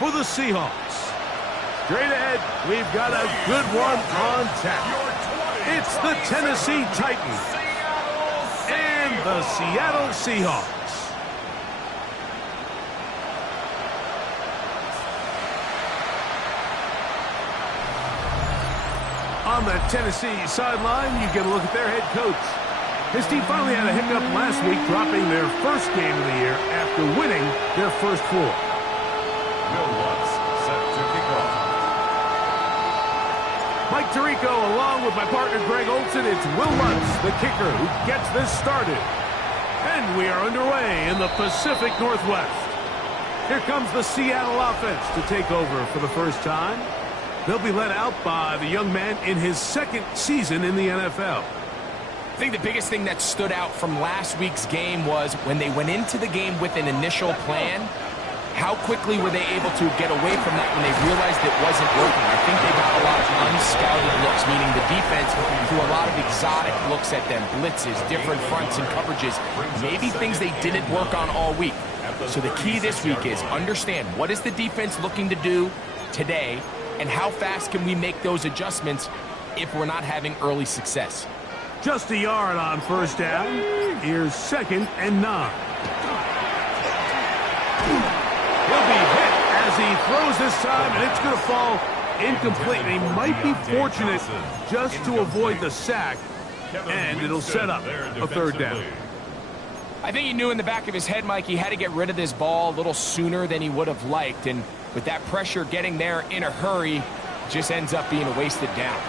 for the Seahawks. Straight ahead, we've got a good one on tap. It's the Tennessee Titans and the Seattle Seahawks. On the Tennessee sideline, you get a look at their head coach. His team finally had a hiccup last week, dropping their first game of the year after winning their first four. Will Lutz set to kick off. Mike Tirico, along with my partner Greg Olson, it's Will Lutz, the kicker, who gets this started. And we are underway in the Pacific Northwest. Here comes the Seattle offense to take over for the first time. They'll be led out by the young man in his second season in the NFL. I think the biggest thing that stood out from last week's game was when they went into the game with an initial plan, how quickly were they able to get away from that when they realized it wasn't working? I think they got a lot of unscouted looks, meaning the defense threw a lot of exotic looks at them, blitzes, different fronts and coverages, maybe things they didn't work on all week. So the key this week is understand what is the defense looking to do today, and how fast can we make those adjustments if we're not having early success? Just a yard on first down. Here's 2nd and 9. He'll be hit as he throws this time, and it's going to fall incomplete. And he might be fortunate just to avoid the sack, and it'll set up a 3rd down. I think he knew in the back of his head, Mike, he had to get rid of this ball a little sooner than he would have liked. And with that pressure getting there in a hurry, just ends up being a wasted down.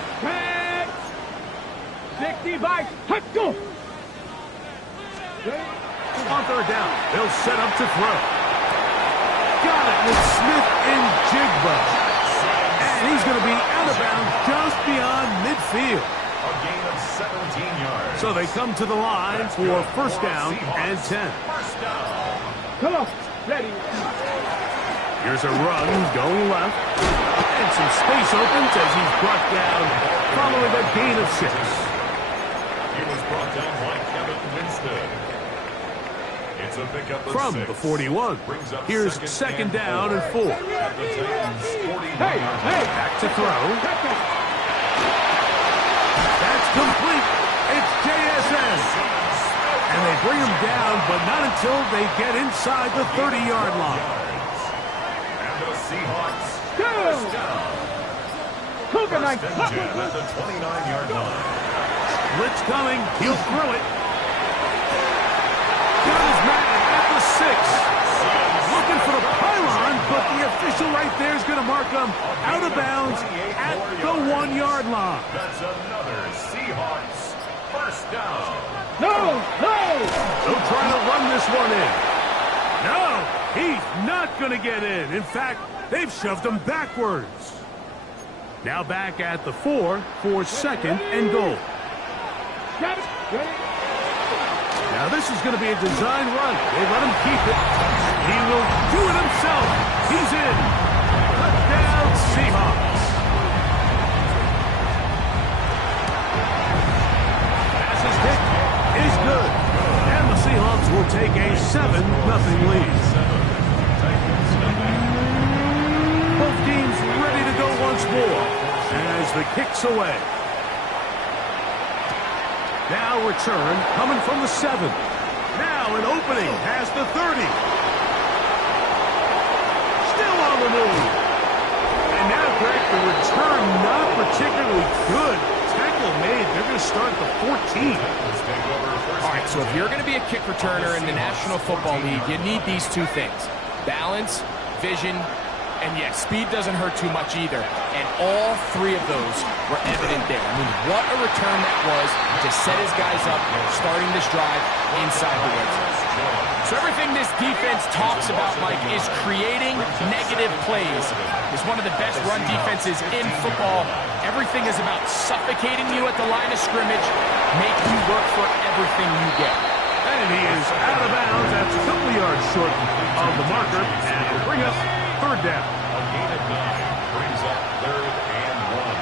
65, let's go! On 3rd down, they'll set up to throw. Got it with Smith and Jigba. And he's going to be out of bounds just beyond midfield. A gain of 17 yards. So they come to the line for first down and 10. First down. Come on, ready. Here's a run going left. And some space opens as he's brought down following a gain of 6. He was brought down by Kevin Winstead. It's a pickup of From 6. the 41. Here's 2nd down and 4. At the Titans' 49 Hey, hey. Back to throw. That's complete. It's JSN. And they bring him down, but not until they get inside the 30-yard line. And the Seahawks Go! down. Cougar First night. and 10 at the 29-yard line. Blitz coming. He'll throw it. Got his man at the 6. Looking for the pylon, but the official right there is going to mark him out of bounds at the 1-yard line. That's another Seahawks first down. No, no! They'll try to run this one in. No, he's not going to get in. In fact, they've shoved him backwards. Now back at the 4 for 2nd and goal. Got it. Ready? Now this is going to be a design run. They let him keep it. He will do it himself. He's in. Touchdown, Seahawks. Passes hit is good. And the Seahawks will take a 7-0 lead. Both teams ready to go once more as the kick's away. Now return coming from the 7. Now an opening past the 30. Still on the move. And now, Greg, the return not particularly good. Tackle made. They're going to start the 14. All right, so if you're going to be a kick returner in the National Football League, you need these 2 things. Balance, vision, and yes, speed doesn't hurt too much either. And all 3 of those were evident there. I mean, what a return that was to set his guys up, starting this drive inside the red zone. So everything this defense talks about, Mike, is creating negative plays. It's one of the best run defenses in football. Everything is about suffocating you at the line of scrimmage, making you work for everything you get. And he is out of bounds. That's a couple yards short of the marker. And it'll bring up 3rd down. A gain of 9 brings up 3rd and 1.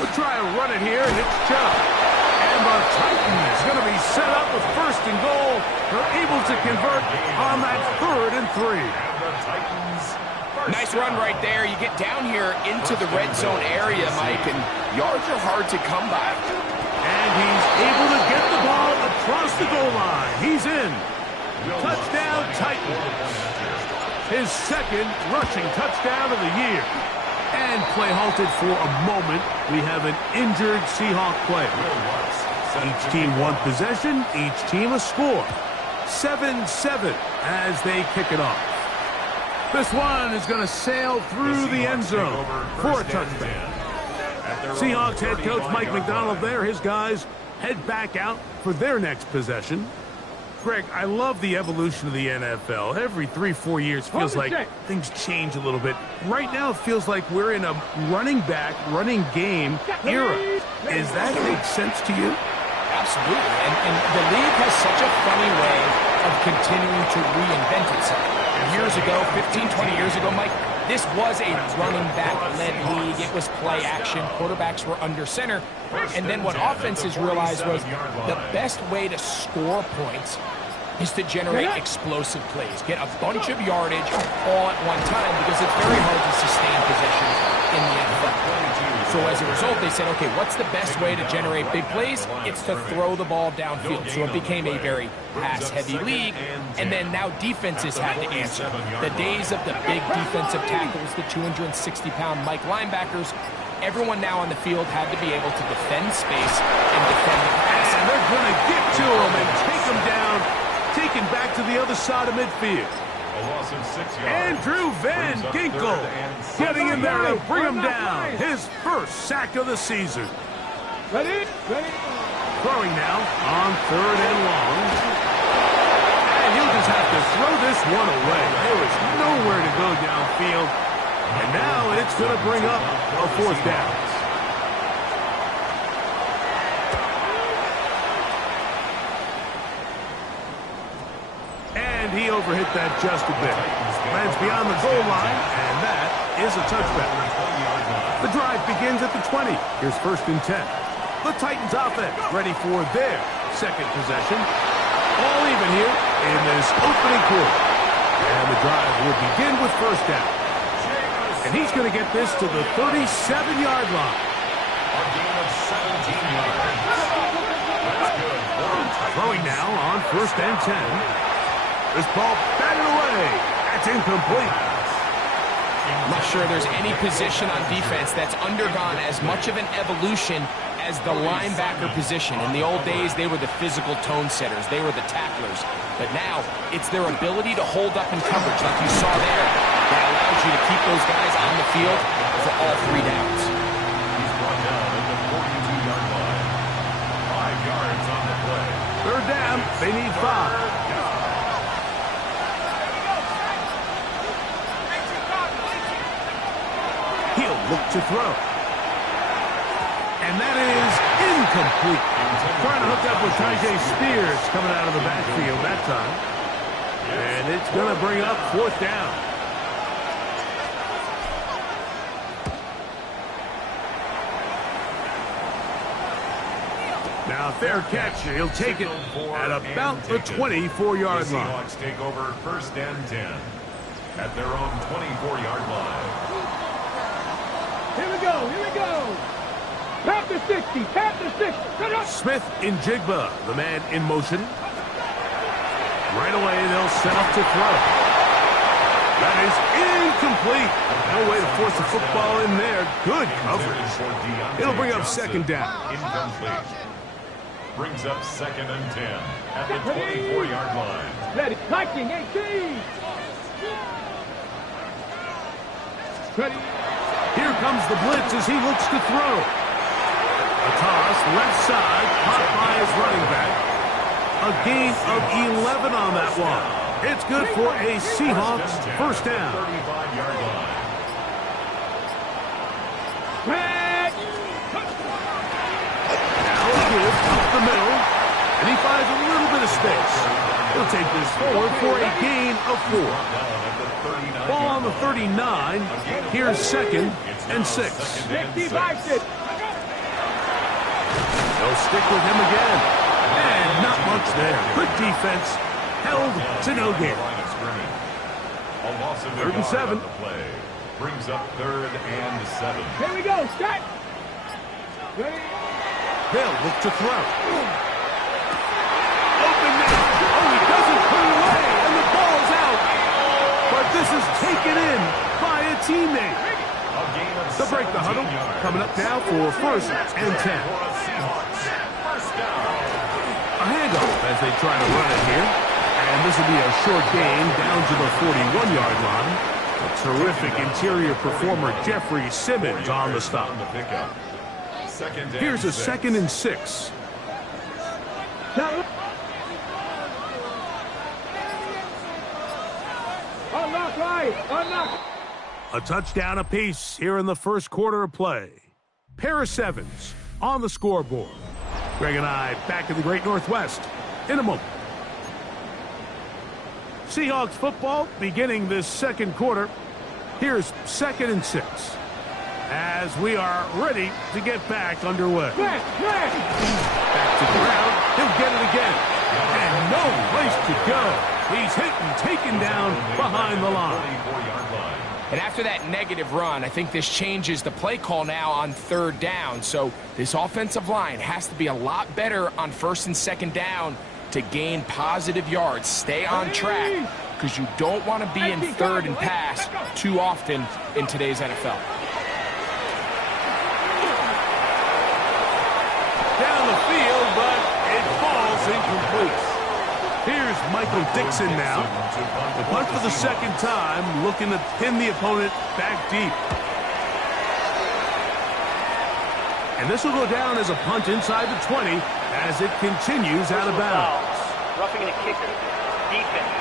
We'll try and run it here, and it's Chubb. And the Titans going to be set up with first and goal. They're able to convert on that 3rd and 3. And the Titans first Nice run right there. You get down here into the red zone area, Mike, and yards are hard to come by. And he's able to get the ball across the goal line. He's in. Touchdown, Titans. His 2nd rushing touchdown of the year. And play halted for a moment. We have an injured Seahawk player. Each team one possession, each team a score. 7-7 as they kick it off. This one is going to sail through the end zone for a touchdown. Seahawks head coach Mike McDonald there. His guys head back out for their next possession. Greg, I love the evolution of the NFL. Every 3-4 years feels like things change a little bit. Right now it feels like we're in a running back, running game era. Does that make sense to you? Absolutely. And the league has such a funny way of continuing to reinvent itself. Years ago, 15, 20 years ago, Mike, this was a running back-led league. It was play action. Quarterbacks were under center. And then what offenses realized was the best way to score points is to generate explosive plays. Get a bunch of yardage all at one time because it's very hard to sustain possessions in the NFL. So as a result, they said, okay, what's the best way to generate big plays? It's to throw the ball downfield. So it became a very pass-heavy league. And then now defenses had to answer. The days of the big defensive tackles, the 260-pound Mike linebackers, everyone now on the field had to be able to defend space and defend the pass. And they're going to get to him and take him down, taken back to the other side of midfield. A loss of 6 yards. Andrew Van Ginkel getting in there to bring him down. His first sack of the season. Ready? Throwing now on 3rd and long. And he'll just have to throw this one away. There is nowhere to go downfield. And now it's going to bring up a 4th down. And he overhit that just a bit. Lands beyond the goal line, and that is a touchback. The drive begins at the 20. Here's 1st and 10. The Titans offense ready for their 2nd possession. All even here in this opening quarter. And the drive will begin with 1st down. And he's going to get this to the 37-yard line. A gain of 17 yards. That's good. Throwing now on 1st and 10. This ball batted away. That's incomplete. I'm not sure there's any position on defense that's undergone as much of an evolution as the linebacker position. In the old days, they were the physical tone setters. They were the tacklers. But now, it's their ability to hold up in coverage like you saw there that allows you to keep those guys on the field for all 3 downs. He's brought down at the 42-yard line. 5 yards on the play. 3rd down. They need 5. He'll look to throw. And that is incomplete. Trying to hook up with Tyjae Spears coming out of the backfield that time. And it's going to bring up 4th down. Now, fair catch. He'll take it at about the 24-yard The line. Seahawks take over 1st and 10 at their own 24-yard line. Here we go. Tap the 60, tap the 60. Smith in Jigba, the man in motion. Right away, they'll set up to throw. That is incomplete. No way to force the football in there. Good coverage. It'll bring up 2nd down. Incomplete. Brings up 2nd and 10 at the 24-yard line. Ready, liking 18. Ready. Here comes the blitz as he looks to throw. A toss, left side, caught by his running back. A gain of 11 on that one. It's good for a Seahawks 1st down. 35-yard line. Now a give up the middle, and he finds a little bit of space. He'll take this forward for a gain of 4. Ball on the 39. Here's 2nd and 6. 60 likes it. They'll stick with him again. And not much there. Good defense. Held to no gain. A loss of 3rd and 7. The play brings up 3rd and 7. Here we go. Start. They'll look to throw. Open now. Oh, he doesn't put it away, and the ball's out. But this is taken in by a teammate. They'll break the huddle. Coming up now for 1st and 10. A handoff as they try to run it here. And this will be a short gain down to the 41-yard line. A terrific interior performer, Jeffrey Simmons, on the stop. Here's a 2nd and 6. Unlock right. Unlock. A touchdown apiece here in the first quarter of play. Pair of 7s on the scoreboard. Greg and I back in the Great Northwest in a moment. Seahawks football beginning this second quarter. Here's 2nd and 6. As we are ready to get back underway. Back to the ground. He'll get it again. And no place to go. He's hit and taken down behind the line. And after that negative run, I think this changes the play call now on 3rd down. So this offensive line has to be a lot better on 1st and 2nd down to gain positive yards. Stay on track because you don't want to be in 3rd and pass too often in today's NFL. Down the field, but it falls incomplete. Here's Michael Dixon now. The punt for the 2nd time, looking to pin the opponent back deep. And this will go down as a punt inside the 20 as it continues out of bounds. Roughing a kicker. Defense.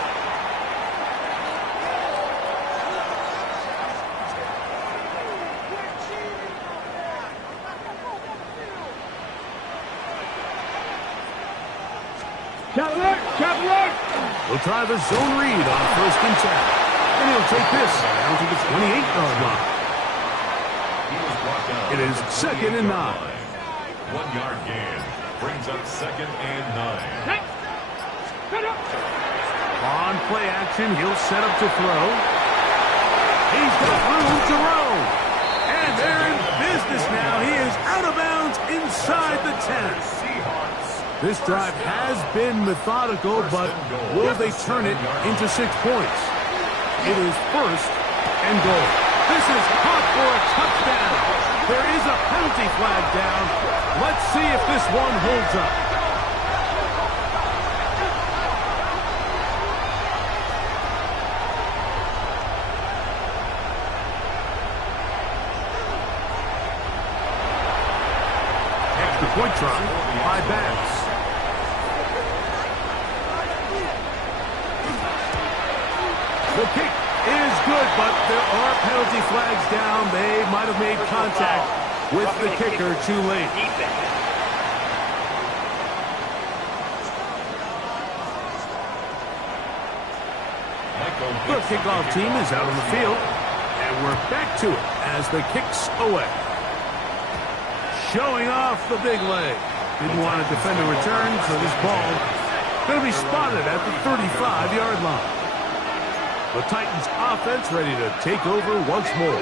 We'll try the zone read on 1st and 10. And he'll take this down to the 28-yard line. It is 2nd and 9. 1-yard gain brings up 2nd and 9. On play action, he'll set up to throw. He's got room to roam. And they're in business now. He is out of bounds inside the 10. This drive has been methodical, but will they turn it into 6 points? It is 1st and goal. This is caught for a touchdown. There is a penalty flag down. Let's see if this one holds up. Extra point try by Bass. The kick is good, but there are penalty flags down. They might have made contact with the kicker too late. The kickoff team is out on the field, and we're back to it as the kick's away. Showing off the big leg. Didn't want to defend a return, so this ball going to be spotted at the 35-yard line. The Titans offense ready to take over once more.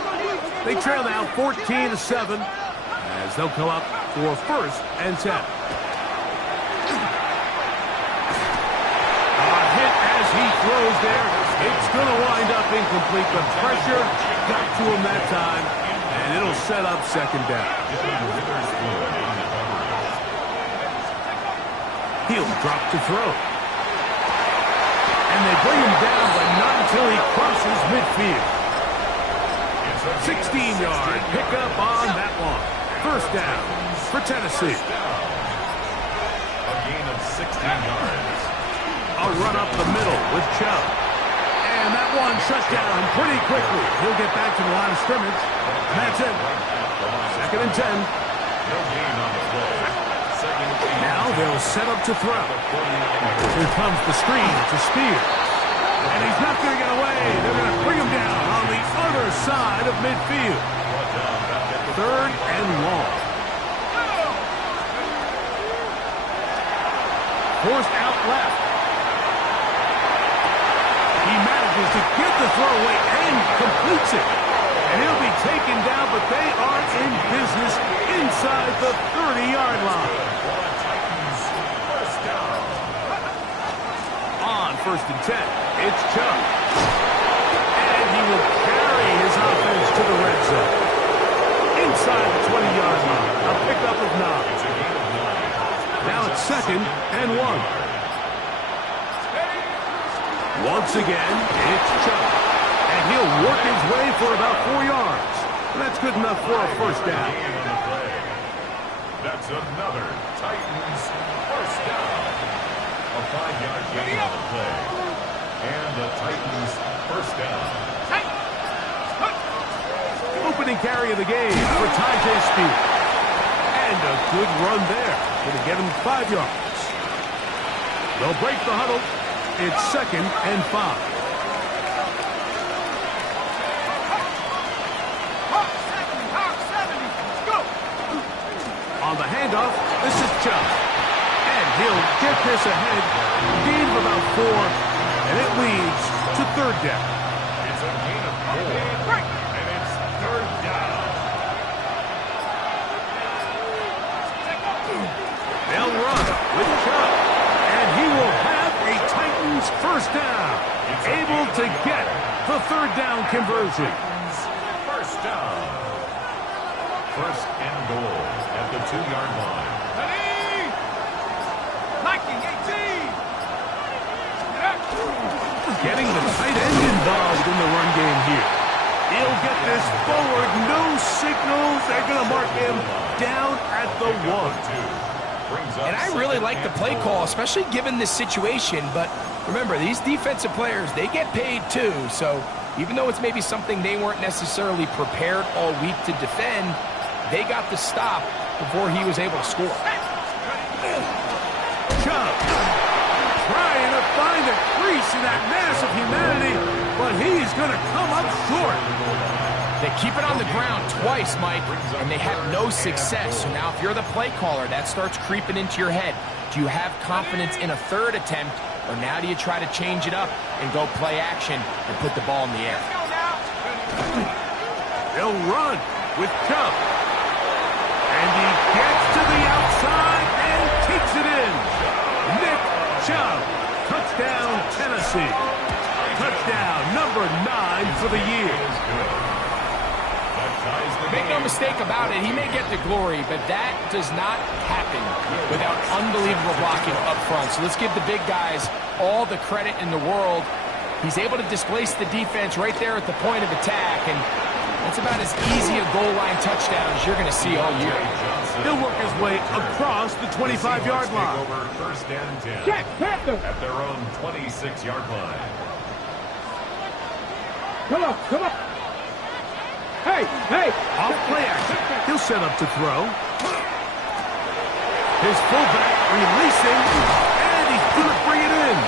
They trail now 14-7 as they'll come up for 1st and 10. A hit as he throws there. It's going to wind up incomplete. The pressure got to him that time, and it'll set up 2nd down. He'll drop to throw. And they bring him down, but not until he crosses midfield. 16-yard pickup on that one. 1st down for Tennessee. A gain of 16 yards. A run up the middle with Chubb. And that one shut down pretty quickly. He'll get back to the line of scrimmage. That's it. 2nd and 10. No gain on the play. Now they'll set up to throw. Here comes the screen to Spears. And he's not going to get away. They're going to bring him down on the other side of midfield. 3rd and long. forced out left. He manages to get the throw away and completes it. And he'll be taken down, but they are in business inside the 30-yard line. On 1st and 10, it's Chubb. And he will carry his offense to the red zone. Inside the 20-yard line, a pickup of 9. Now it's 2nd and 1. Once again, it's Chubb. And he'll work his way for about 4 yards. That's good enough for a first down. That's another Titans first down. A 5-yard gain on the play. And the Titans first down. Opening carry of the game for Ty J. Speed. And a good run there. Going to get him 5 yards. They'll break the huddle. It's 2nd and 5. On the handoff, this is Chubb. And he'll get this ahead. Gain of about 4. And it leads to 3rd down. It's a gain of 4. And it's 3rd down. They'll run with Chubb. And he will have a Titans first down. Able to get the 3rd down conversion. First down. 1st and goal at the 2-yard line. Getting the tight end involved in the run game here. He'll get this forward. No signals. They're going to mark him down at the 1. And I really like the play call, especially given this situation. But remember, these defensive players, they get paid too. So even though it's maybe something they weren't necessarily prepared all week to defend, they got the stop before he was able to score. Chubb trying to find a crease in that mass of humanity, but he's going to come up short. They keep it on the ground twice, Mike, and they have no success. So now if you're the play caller, that starts creeping into your head. Do you have confidence in a 3rd attempt, or now do you try to change it up and go play action and put the ball in the air? They'll run with Chubb. And he gets to the outside and takes it in. Nick Chubb. Touchdown, Tennessee. Touchdown number 9 for the year. Make no mistake about it, he may get the glory, but that does not happen without unbelievable blocking up front. So let's give the big guys all the credit in the world. He's able to displace the defense right there at the point of attack, and that's about as easy a goal line touchdown as you're going to see all year. He'll work his way across the 25-yard line. Over 1st and 10 Check, Panther. at their own 26-yard line. Come on, come on. Hey, hey. Off play action. He'll set up to throw. His fullback releasing, and he's going to bring it in.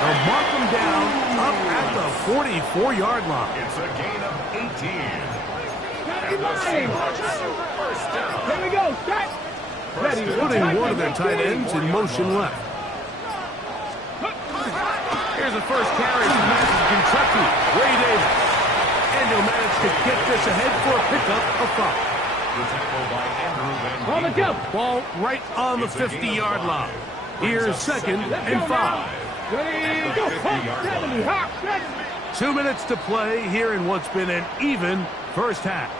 They'll mark him down up at the 44-yard line. It's a gain of 18. Here we go, set. Ready. Putting one of their tight ends in motion left. Here's the first carry from Kentucky. Ray Davis. And he'll manage to get this ahead for a pickup of 5. The tackle by Andrew Van On the jump. Ball right on the 50-yard line. Here's 2nd and 5. Ready, go. Hawk 70, Hawk 70. 2 minutes to play here in what's been an even first half.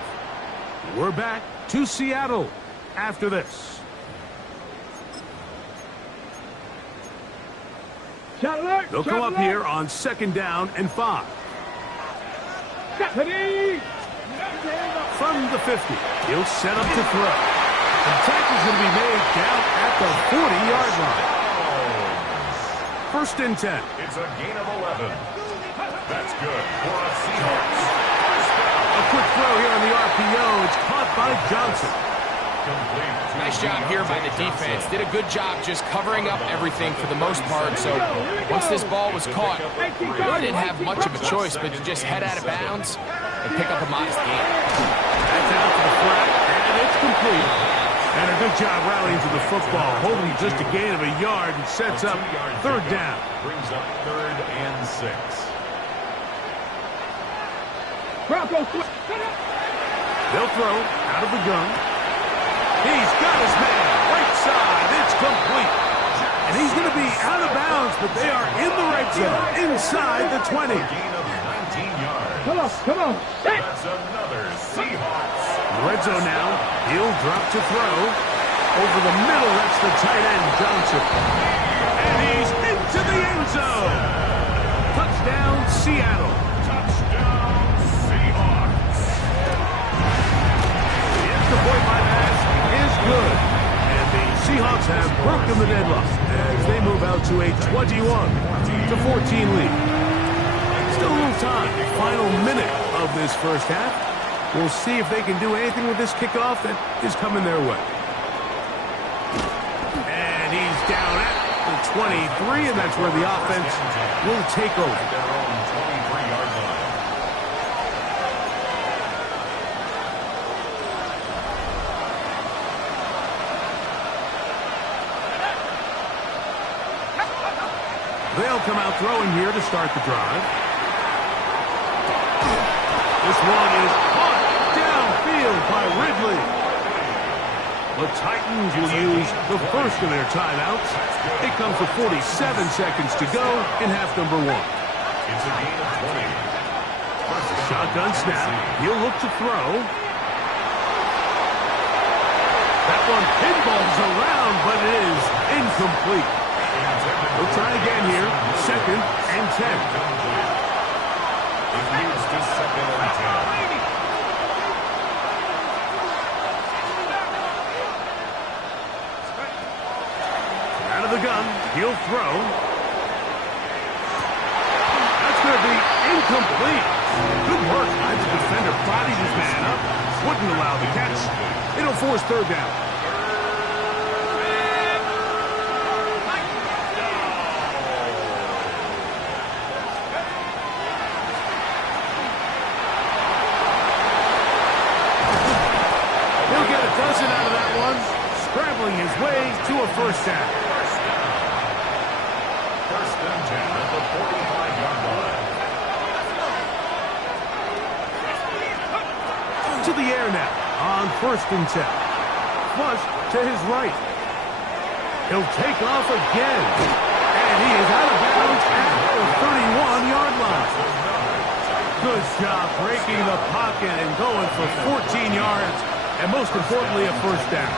We're back to Seattle after this. Shot alert. They'll come up here on 2nd down and 5. Ready. From the 50, he'll set up to throw. The tackle's going to be made down at the 40-yard line. 1st and 10. It's a gain of 11. That's good for a Seahawks. A quick throw here on the RPO. It's caught by Johnson. Nice job here by the defense. Did a good job just covering up everything for the most part. So once this ball was caught, they didn't have much of a choice but to just head out of bounds and pick up a modest gain. That's out to the flat, and it's complete. And a good job rallying to the football, holding just a gain of a yard and sets up third down. Brings up 3rd and 6. Broncos. They'll throw out of the gun. He's got his man. Right side. It's complete. And he's going to be out of bounds, but they are in the red zone, inside the 20. Gain of 19 yards. Come on. That's another Seahawks. Red zone now. He'll drop to throw. Over the middle, that's the tight end, Johnson. And he's into the end zone. Touchdown, Seattle. Touchdown, Seahawks. The extra point by pass is good. And the Seahawks have broken the deadlock as they move out to a 21-14 lead. Still a little time. Final minute of this first half. We'll see if they can do anything with this kickoff that is coming their way. And he's down at the 23, and that's where the offense will take over. At their own 23-yard line. They'll come out throwing here to start the drive. This one is caught downfield by Ridley. The Titans will use the first of their timeouts. It comes with 47 seconds to go in half number 1. It's a gain of 20. Shotgun snap. He'll look to throw. That one pinballs around, but it is incomplete. We'll try again here. 2nd and 10. It moves to 2nd and 10. Out of the gun, he'll throw. That's going to be incomplete. Good work. The defender bodied his man up. Wouldn't allow the catch. It'll force third down. He'll get a dozen out of that one. Scrambling his way to a first down. 1st and 10 at the 45-yard line. To the air now on 1st and 10. Flush to his right. He'll take off again. And he is out of bounds at the 31-yard line. Good job breaking the pocket and going for 14 yards. And most importantly, a first down.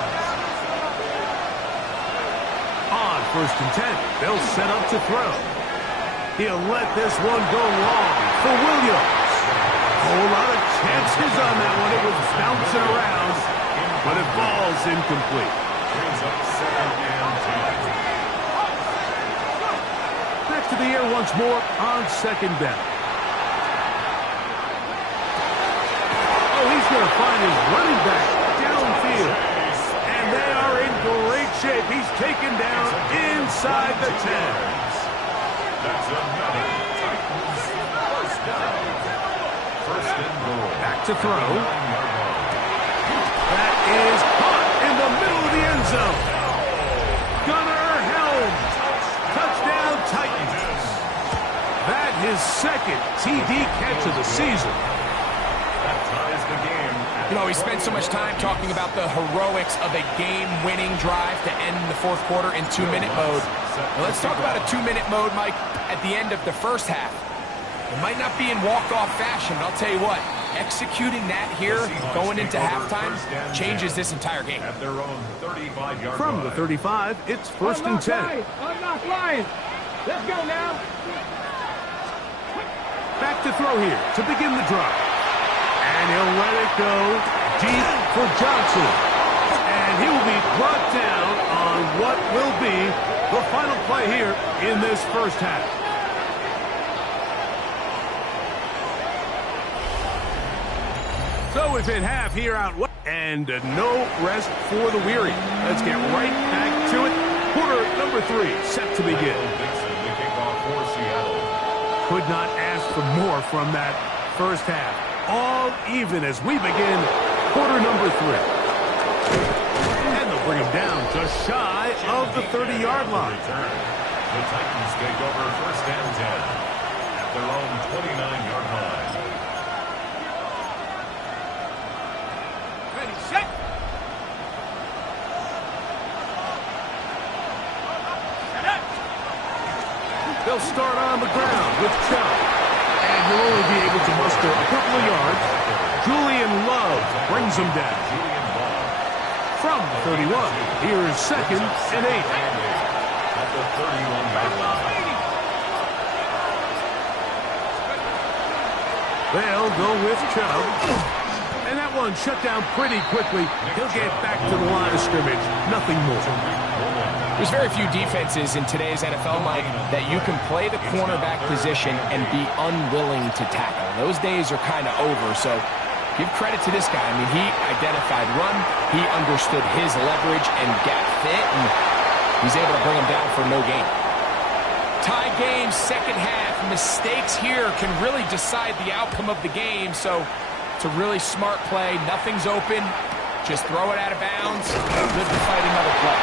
On 1st and 10, they'll set up to throw. He'll let this one go long for Williams. A whole lot of chances on that one. It was bouncing around, but it falls incomplete. Brings up 2nd and 10. Back to the air once more on 2nd down. Oh, he's going to find his running back downfield. And they are in great shape. He's taken down inside the 10. That's another Titans first down. 1st and goal. Back to throw. That is caught in the middle of the end zone. Gunnar Helms. Touchdown Titans. That his 2nd TD catch of the season. That ties the game. You know, we spent so much time talking about the heroics of a game-winning drive to end the 4th quarter in 2-minute mode. Well, let's talk about a 2-minute mode, Mike, at the end of the first half. It might not be in walk-off fashion, but I'll tell you what, executing that here, going into halftime, changes this entire game. At their own 35-yard From line. the 35, it's 1st and 10. Unlock Lions. Let's go now. Back to throw here to begin the drive. And he'll let it go deep for Johnson. And he will be brought down on what will be the final play here in this first half. So it's at half here out west. And no rest for the weary. Let's get right back to it. Quarter number 3 set to begin. The kickoff for Seattle. Could not ask for more from that first half. All even as we begin quarter number 3. And bring him down just shy of the 30-yard line. The Titans take over first and 10 at their own 29-yard line. Ready, set. They'll start on the ground with Chubb. And he'll only be able to muster a couple of yards. Julian Love brings him down. From the 31, here's second and 8. At the 31-yard line. They'll go with Chubb. And that one shut down pretty quickly. He'll get back to the line of scrimmage. Nothing more. There's very few defenses in today's NFL, Mike, that you can play the cornerback position and be unwilling to tackle. Those days are kind of over, so give credit to this guy. I mean, he identified run, he understood his leverage and gap fit, and he's able to bring him down for no gain. Tie game, second half. Mistakes here can really decide the outcome of the game, so it's a really smart play. Nothing's open. Just throw it out of bounds. Live to fight another play.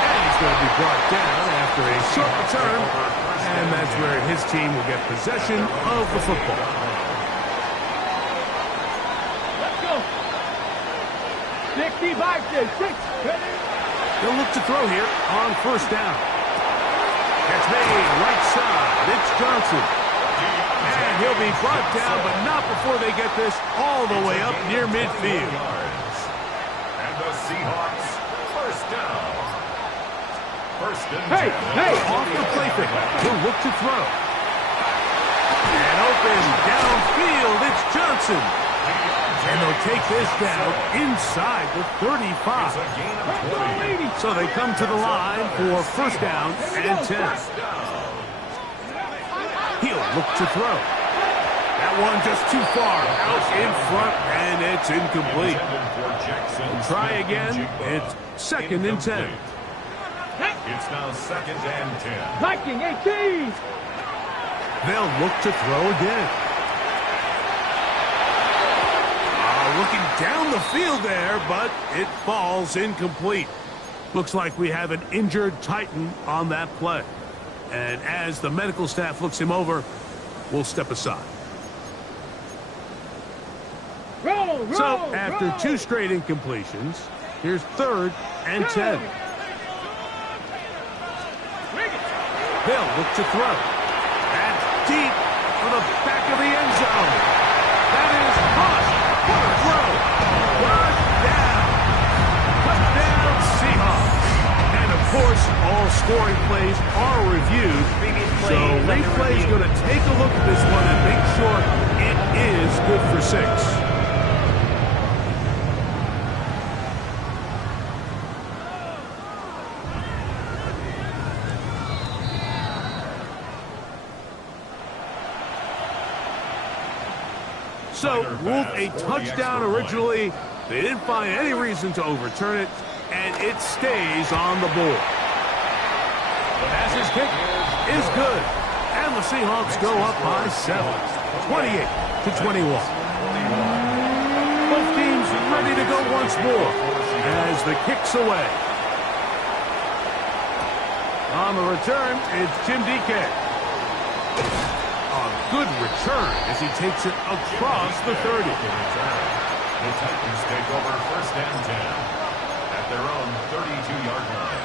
And he's going to be brought down after a short return, and that's where his team will get possession of the football. Let's go. 65 to 6. They'll look to throw here on first down. Catch made, right side. It's Johnson. And he'll be brought down, but not before they get this all the way up near midfield. And the Seahawks, first down. First and 10. Hey, off the play fake. He'll look to throw. And open downfield, it's Johnson. And they'll take this down inside the 35. So they come to the line for first down and 10. He'll look to throw. That one just too far out in front, and it's incomplete. Try again. It's second and 10. It's now second and 10. Viking 18. They'll look to throw again. Looking down the field there, but it falls incomplete. Looks like we have an injured Titan on that play. And as the medical staff looks him over, we'll step aside. Roll, So after two straight incompletions, here's third and 10. They'll look to throw. That's deep for the back of the end zone. That is caught. What a throw. Touchdown. Touchdown Seahawks. And of course, all scoring plays are reviewed. So replay's going to take a look at this one and make sure it is good for 6. So, ruled a touchdown originally. They didn't find any reason to overturn it, and it stays on the board. The pass's kick is good, and the Seahawks go up by 7, 28-21. Both teams ready to go once more as the kick's away. On the return, it's Tim DK. Good return as he takes it across the 30. The Titans take over first and 10 at their own 32-yard line.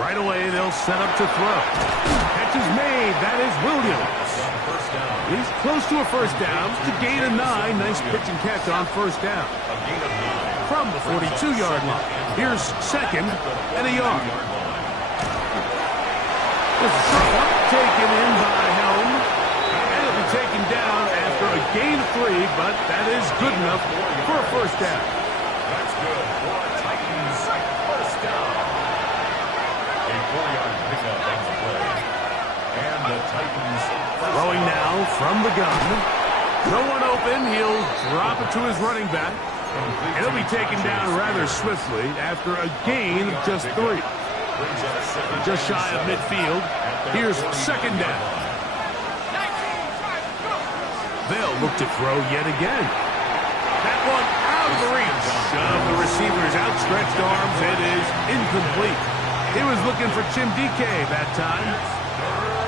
Right away, they'll set up to throw. Catch is made. That is Williams. First down. He's close to a first down to gain a 9. Nice pitch and catch on first down. A gain of 9. From the 42-yard line. Here's second and a yard. This is short one taken in by Helm. And it'll be taken down after a gain of 3, but that is good enough for a first down. That's good for a Titans first down. A 4-yard pickup on the play. And the Titans throwing now from the gun. No one open. He'll drop it to his running back. And he'll be taken down rather swiftly after a gain of just 3. Just shy of midfield. Here's second down. They'll look to throw yet again. one out of the reach of the receiver's outstretched arms. It is incomplete. He was looking for Jim DK that time.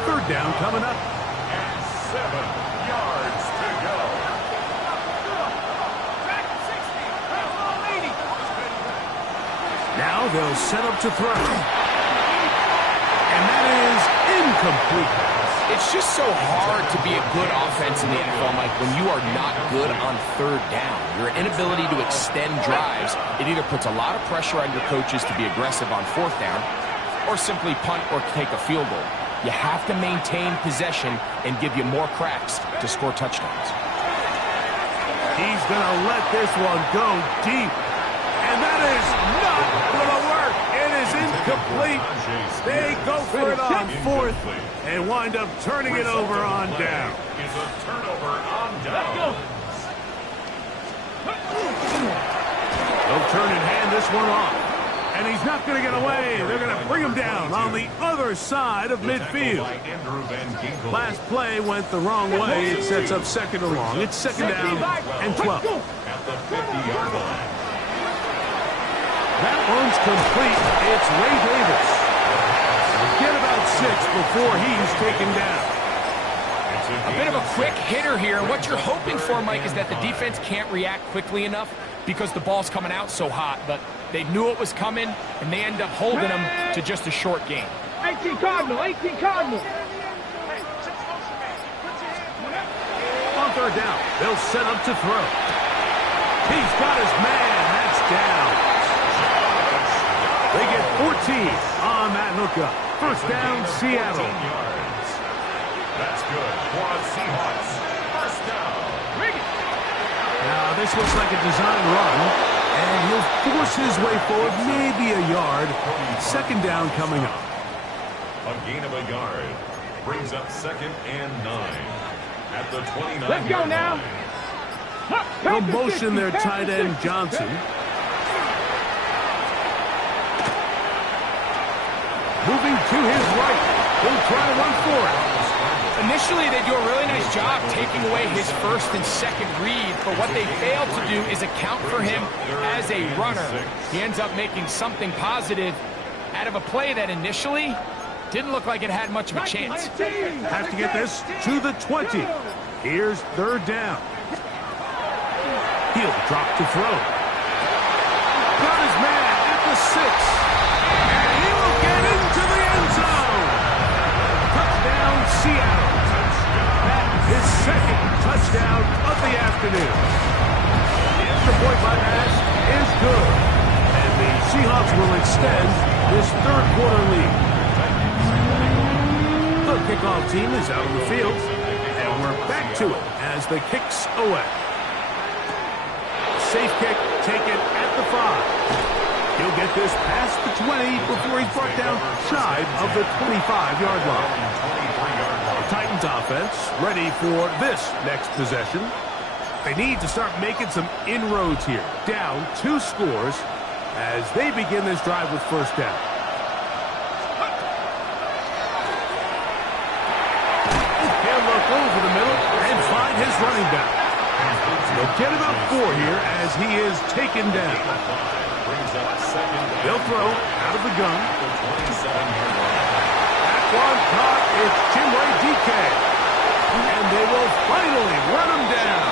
Third down coming up. And 7 yards to go. Now they'll set up to throw. And that is incomplete. It's just so hard to be a good offense in the NFL, Mike, when you are not good on third down. Your inability to extend drives, it either puts a lot of pressure on your coaches to be aggressive on fourth down or simply punt or take a field goal. You have to maintain possession and give you more cracks to score touchdowns. He's going to let this one go deep. And that is not going to work. It is incomplete. They go for it on fourth and wind up turning it over on down. Is a turnover on down. They'll turn and hand this one off. And he's not going to get away. They're going to bring him down on the other side of midfield. Last play went the wrong way. It sets up second and long. It's second down and 12. At the 50-yard line. That one's complete. It's Ray Davis. Get about 6 before he's taken down. A bit of a quick hitter here. What you're hoping for, Mike, is that the defense can't react quickly enough because the ball's coming out so hot. But they knew it was coming, and they end up holding them to just a short game. 18 Cardinal, 18 Cardinal. On third down, they'll set up to throw. He's got his man. That's down. They get 14 on that hookup. First down, Seattle. That's good for the Seahawks. First down. Now, this looks like a design run, and he'll force his way forward, maybe a yard. Second down coming up. A gain of a yard brings up second and 9 at the 29. Let's go now. They'll motion their tight end, Johnson. Moving to his right. He'll try to run for it. Initially, they do a really nice job taking away his first and second read, but what they fail to do is account for him as a runner. He ends up making something positive out of a play that initially didn't look like it had much of a chance. Have to get this to the 20. Here's third down. He'll drop to throw. Got his man at the 6. And he will get into the end zone. Touchdown, Seattle. His second touchdown of the afternoon. The extra point by pass is good. And the Seahawks will extend this third quarter lead. The kickoff team is out on the field. And we're back to it as the kick's away. Safe kick taken at the 5. He'll get this past the 20 before he's brought down shy of the 25-yard line. Titans offense ready for this next possession. They need to start making some inroads here. Down 2 scores as they begin this drive with first down. He'll look over the middle and find his running back. They'll get about 4 here as he is taken down. They'll throw out of the gun. That one caught. It's Jimway DK. And they will finally run him down.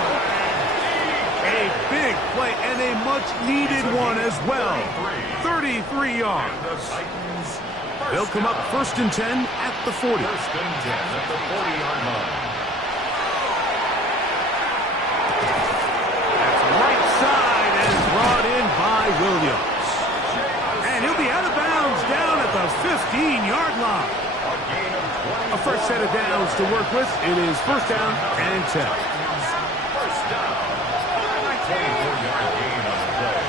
A big play and a much-needed one as well. 33 yards. They'll come up first and 10 at the 40. First and 10 at the 40-yard line. That's right side and brought in by Williams. And he'll be out of bounds down at the 15-yard line. A fresh set of downs to work with. It is first down and 10. First down. 24-yard gain on the play.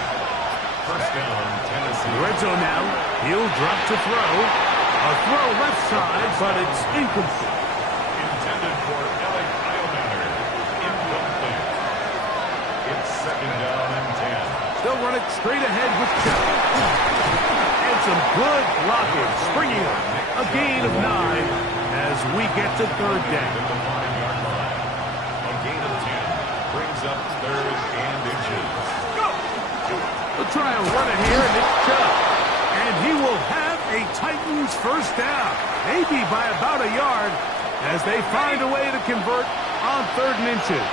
First down, Tennessee. Red zone now. He'll drop to throw. A throw left side, but it's incomplete. Intended for Alec Eilmaner. Incomplete. It's second down and 10. They'll run it straight ahead with Chuck. And some good blocking. Springing up. A gain of 9 as we get to third down. A gain of 10. brings up 3rd and inches. They'll try and run it here, and it's Chubb. And he will have a Titans first down, maybe by about a yard, as they find a way to convert on 3rd and inches.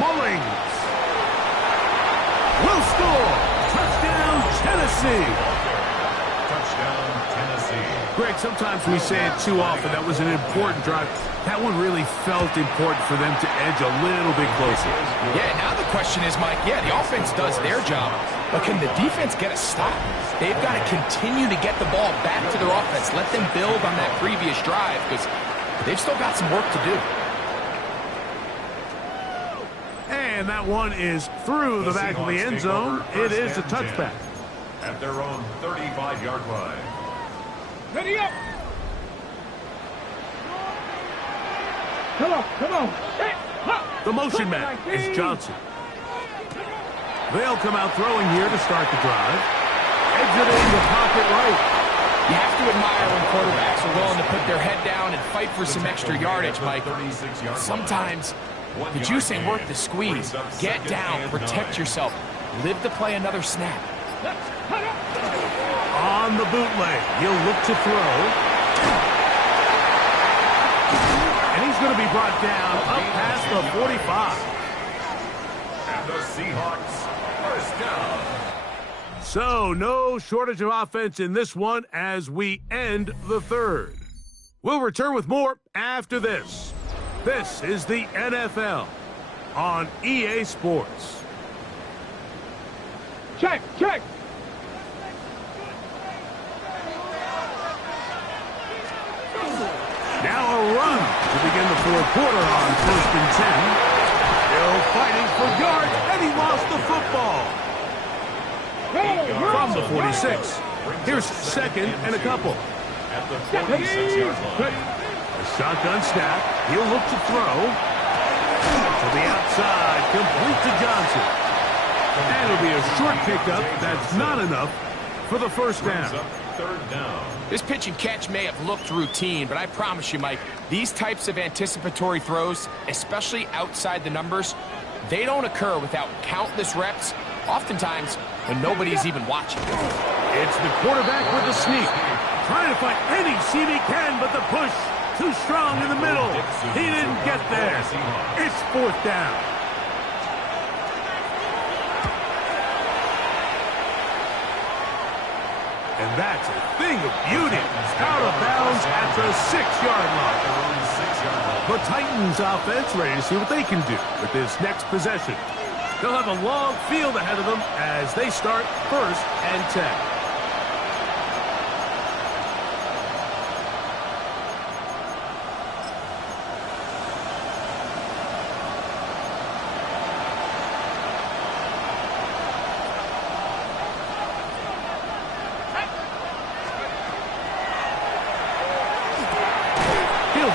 Mullings will score. Touchdown, Tennessee. Touchdown, Tennessee. Greg, sometimes we say it too often. That was an important drive. That one really felt important for them to edge a little bit closer. Yeah, now the question is, Mike, yeah, the offense does their job, but can the defense get a stop? They've got to continue to get the ball back to their offense. Let them build on that previous drive, because they've still got some work to do. And that one is through the back of the end zone. It is a touchback. At their own 35-yard line. Ready up. Come on, come on. Hey, The motion man is Johnson. They'll come out throwing here to start the drive. Exiting the pocket right. You have to admire when quarterbacks are willing to put their head down and fight for some extra yardage, Mike. Sometimes the juice ain't worth the squeeze. Get down, protect yourself. Live to play another snap. On the bootleg, he'll look to throw. And he's going to be brought down up past the 45. And the Seahawks first down. So no shortage of offense in this one as we end the 3rd. We'll return with more after this. This is the NFL on EA Sports. check, check. Now a run to begin the 4th quarter on 1st and 10. Still fighting for yards, and he lost the football. From the 46. Here's 2nd and a couple. At the 46-yard line. A shotgun snap. He'll look to throw. To the outside, complete to Johnson. And it'll be a short pickup. That's not enough for the first down. 3rd down. This pitch and catch may have looked routine, but I promise you, Mike, these types of anticipatory throws, especially outside the numbers, they don't occur without countless reps, oftentimes when nobody's even watching. It's the quarterback with the sneak. Trying to find any seam he can, but the push too strong in the middle. He didn't get there. It's 4th down. And that's a thing of beauty. Out of bounds at the 6-yard line. The Titans offense ready to see what they can do with this next possession. They'll have a long field ahead of them as they start 1st and 10.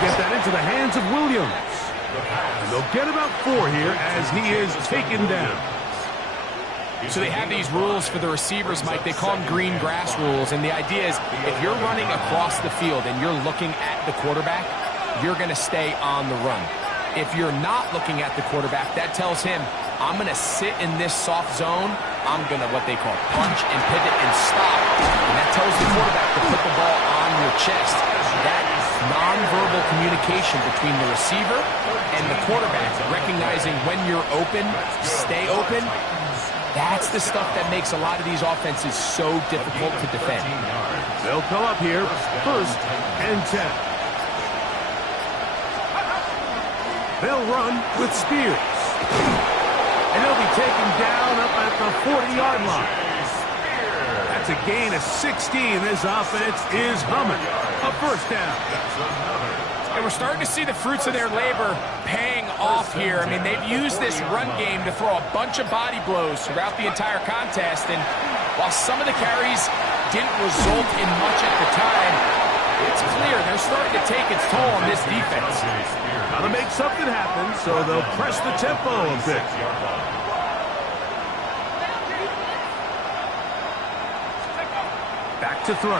Get that into the hands of Williams. And they'll get about 4 here as he is taken down. So they have these rules for the receivers, Mike. They call them green grass rules. And the idea is if you're running across the field and you're looking at the quarterback, you're going to stay on the run. If you're not looking at the quarterback, that tells him, I'm going to sit in this soft zone. I'm going to what they call punch and pivot and stop. And that tells the quarterback to put the ball on your chest. That non-verbal communication between the receiver and the quarterback, recognizing when you're open, stay open, that's the stuff that makes a lot of these offenses so difficult to defend. They'll come up here, 1st and 10. They'll run with Spears. And he'll be taken down up at the 40-yard line. That's a gain of 16. This offense is humming. A 1st down. And we're starting to see the fruits of their labor paying off here. I mean, they've used this run game to throw a bunch of body blows throughout the entire contest. And while some of the carries didn't result in much at the time, it's clear they're starting to take its toll on this defense. Got to make something happen, so they'll press the tempo a bit. Back to throw.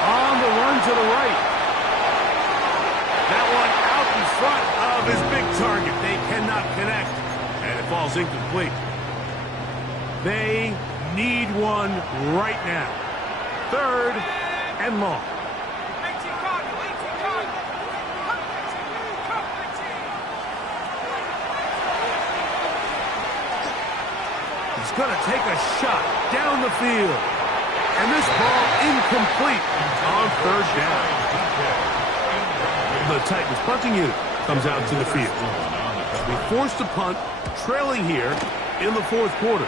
On the run to the right. That one out in front of his big target. They cannot connect, and it falls incomplete. They need one right now. 3rd and long. He's going to take a shot down the field. And this ball incomplete on 3rd down. The Titans punting unit comes out to the field. We forced a punt, trailing here in the 4th quarter.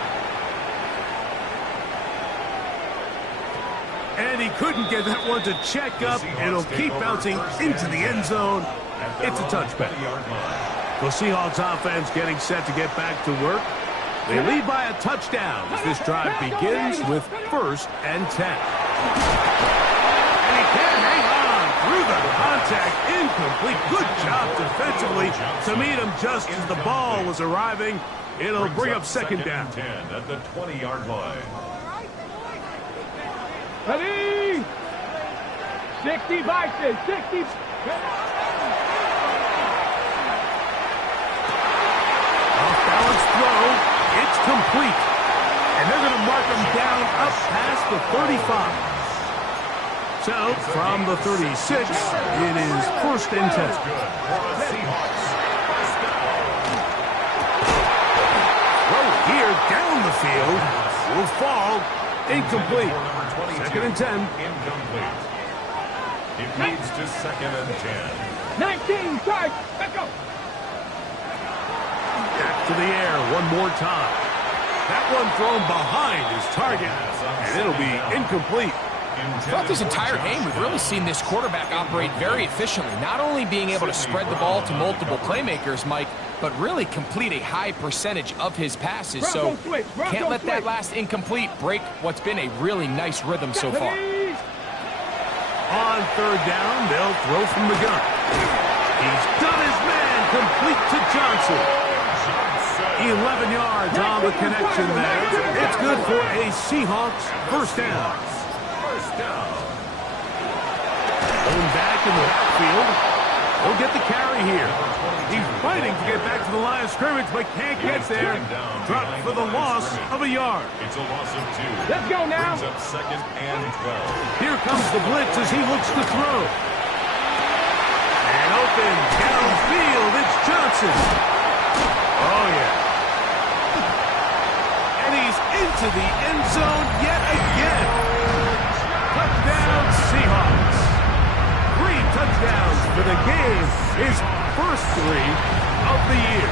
And he couldn't get that one to check up. It'll keep bouncing into the end zone. It's a touchback. The Seahawks offense getting set to get back to work. They lead by a touchdown as this drive begins with 1st and 10. And he can't hang on through the contact. Incomplete. Good job defensively to meet him just as the ball was arriving. It'll bring up 2nd down. 10 at the 20-yard line. Ready? 60 Bison, 60. Off-balance throw. It's complete. And they're going to mark him down up past the 35. So, from the 36, it is 1st and 10. Throw here down the field. Will fall. Incomplete. 2nd and 10. Incomplete. It leads to 2nd and 10. 19, charge. Let's go. Back to the air one more time. That one thrown behind his target, and it'll be incomplete. Throughout this entire game, we've really seen this quarterback operate very efficiently, not only being able to spread the ball to multiple playmakers, Mike, but really complete a high percentage of his passes. So can't let that last incomplete break what's been a really nice rhythm so far. On 3rd down, they'll throw from the gun. He's done his man, complete to Johnson. 11 yards on the connection there. It's good for a Seahawks 1st down. Going back in the backfield. He'll get the carry here. He's fighting to get back to the line of scrimmage, but can't get there. Dropped for the loss of a yard. It's a loss of 2. Let's go now. Brings up 2nd and 12. Here comes the blitz as he looks to throw. And open downfield, it's Johnson. Oh, yeah. And he's into the end zone yet again. Touchdown, Seahawks. 3 touchdowns for the game. His first 3 of the year.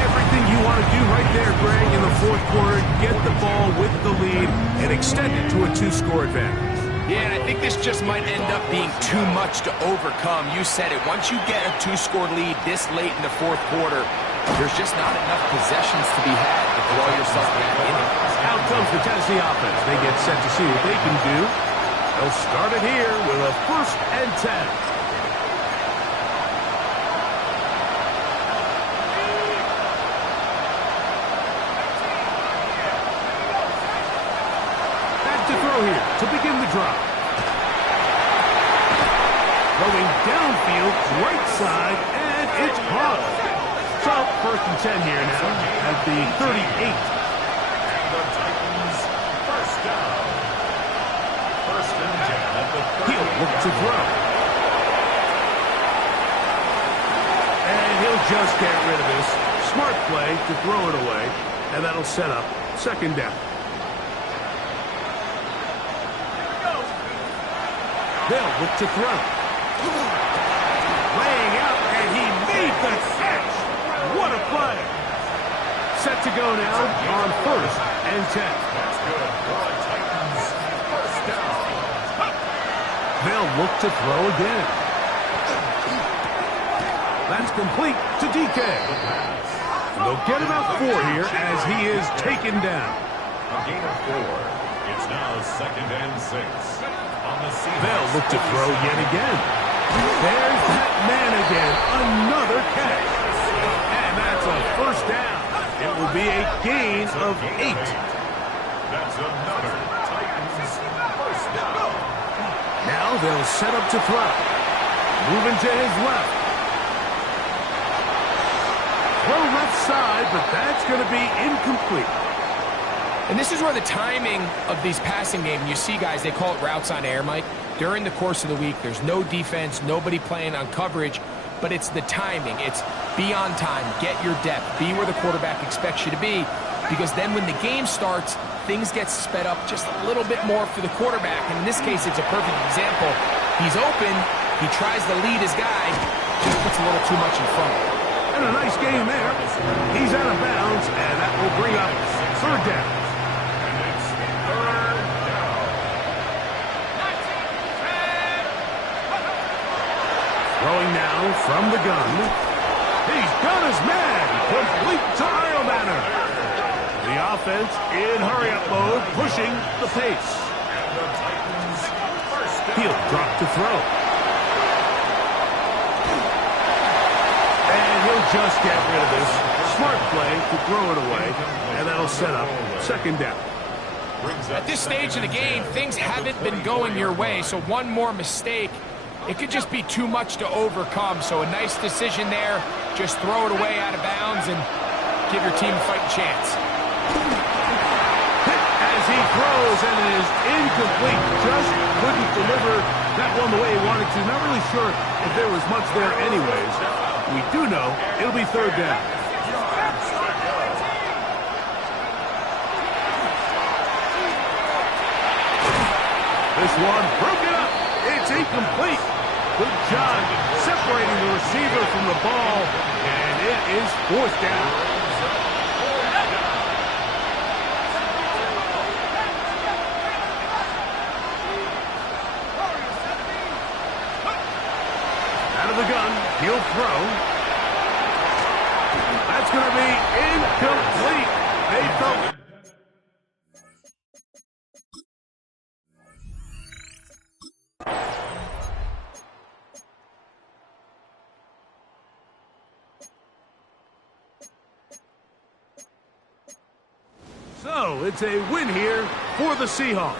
Everything you want to do right there, Greg, in the 4th quarter. Get the ball with the lead and extend it to a 2-score advantage. Yeah, and I think this just might end up being too much to overcome. You said it. Once you get a 2-score lead this late in the 4th quarter, there's just not enough possessions to be had to throw yourself back in it. Out comes the Tennessee offense. They get set to see what they can do. They'll start it here with a 1st and 10. Back to throw here to begin the drive. Throwing downfield, right side, and it's caught. So, 1st and 10 here now at the 38. And the Titans 1st down. 1st and 10 at the 38. He'll look to throw. And he'll just get rid of this. Smart play to throw it away, and that'll set up 2nd down. They'll look to throw. Laying out, and he made the catch. What a play. Set to go now on 1st and 10. That's good for the Titans 1st down. They'll look to throw again. That's complete to DK. They'll get about 4 here as he is taken down. A gain of 4. It's now 2nd and 6. On the Seahawks. They'll look to throw yet again. There's that man again. Another catch. And that's a 1st down. It will be a gain of 8. That's another Titans 1st down. Now they'll set up to throw. Moving to his left. Throw left side, but that's going to be incomplete. And this is where the timing of these passing games, you see guys, they call it routes on air, Mike. During the course of the week, there's no defense, nobody playing on coverage, but it's the timing. It's be on time, get your depth, be where the quarterback expects you to be, because then when the game starts, things get sped up just a little bit more for the quarterback. And in this case, it's a perfect example. He's open, he tries to lead his guy, just puts a little too much in front. And a nice game there. He's out of bounds, and that will bring up third down. Throwing now from the gun. He's got his man. Complete to Manor. The offense in hurry-up mode, pushing the pace. He'll drop to throw. And he'll just get rid of this. Smart play to throw it away. And that'll set up second down. At this stage of the game, things haven't been going your way, so one more mistake, it could just be too much to overcome. So a nice decision there. Just throw it away out of bounds and give your team a fighting chance. Hit as he throws, and it is incomplete. Just couldn't deliver that one the way he wanted to. Not really sure if there was much there anyways. We do know it'll be third down. This one broken up. It's incomplete. Good job separating the receiver from the ball, and it is fourth down. Out of the gun, he'll throw. That's going to be incomplete. They felt it. So, it's a win here for the Seahawks.